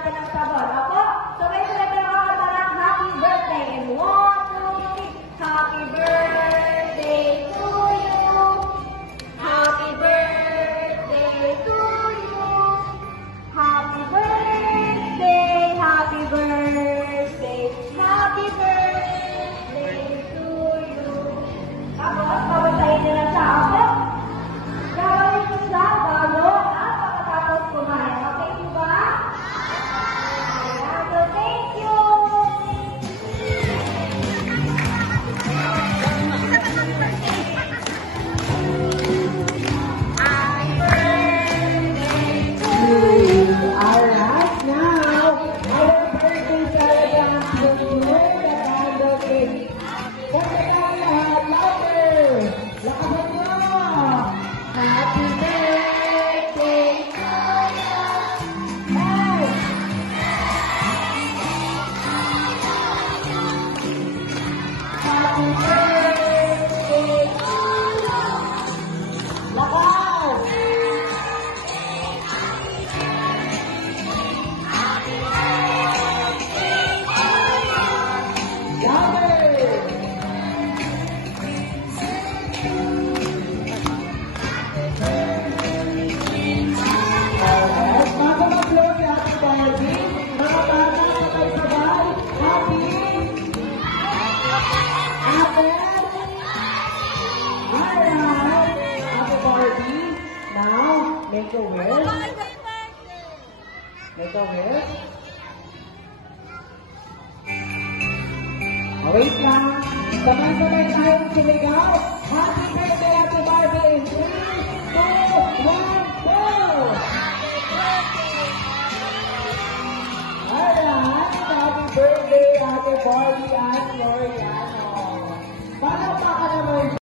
natin ang sabon. Ako, sabay-sabay tayo makakanta ng happy birthday. And 1, 2, 3. Happy birthday to you. Happy birthday to you. Happy birthday, happy birthday, happy birthday to you. Tapos, babasahin nyo na siya ako. Gagawin ko siya bago at pagkatapos kumain. Okay po ba? Ayan, so thank you! Happy birthday to you! Alright, now, our birthday celebrant will blow the candle cake. Kaya lahat, louder! Lakasan mo! Happy birthday to you! Hey! Happy birthday to you! Lakas! Louder! Alright, bago mag-blow si Happy Barbie, mga bata sabay-sabay, happy, apple, alright, Happy Barbie, now, make a wish, make a wish, wait lang, sabay-sabay tayong siligaw, happy birthday Happy Barbie, 3, 2, 1, go! Alright, happy birthday, Ate Barbie and Floriano.